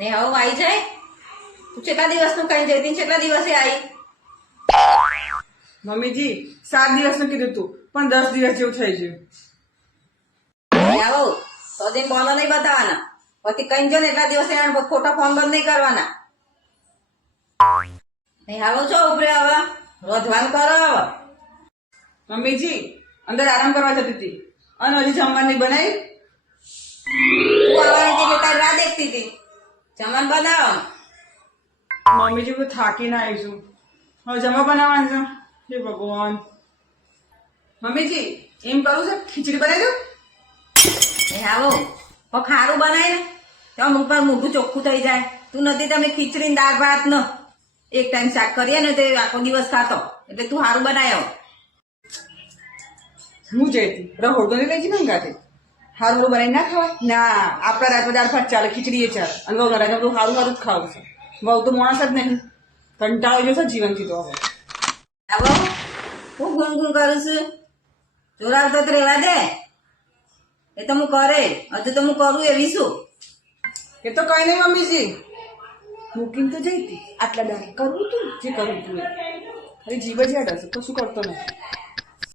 ને હવે આવી જાય? તું કેટલા દિવસનું કઈ જતી કેટલા દિવસે આવી મમ્મીજી સાત દિવસનું કીધું તું પણ દસ દિવસ જેવું થઈ ગયું. આવો તો દિન બોલો નહીં બતાવવાના. પછી કઈ જો ને એટલા દિવસે ખોટા ફોન બંધ નહીં કરવાના. નહીં આવો છો ઉપરે હવે રોજવાન કરો હવે. મમ્મીજી અંદર આરામ કરવા જતી હતી. અને હજી જમવાની બનાવી? જમવાનું બનાવો. મમ્મીજી હું થાકીને આવીશું. હવે જમવા બનાવવાનું છે. હે ભગવાન. મમ્મીજી એમ કરું છે ખીચડી બનાવી દઉં? એ આવો. હવે ખારું બનાવી ને તો અમુક પર મોઢું ચોખ્ખું થઈ જાય. તું નથી તમે ખીચડી ને દાળ ભાત ન. એક ટાઈમ શાક કરીએ ને તે આખો દિવસ ખાતો એટલે તું સારું બનાયો હું જઈતી. રહોડ તો લઈ જઈ મંગાતે હારું હારું બનાવીને ના ખવાય ના આપણા રાત દાળ ભાત ચાલે ખીચડી એ ચાલે. અને વહુ રાત બધું હારું હારું જ ખાવું છે. વહુ તો માણસ જ નહીં. કંટાળો જશે જીવનથી તો હવે. આવો હું ગુનગુન કરું છું? જોરાવતો તો રહેવા દે. એ તો હું કરે. હજુ તો હું કરું એવી શું? એ તો કઈ નહીં મમ્મીજી. મૂકીને તો જઈતી આટલા દાડા કરવું તું? જે કરવું તું. ખાલી જીવ જ યાદ હશે તો શું કરતો નથી?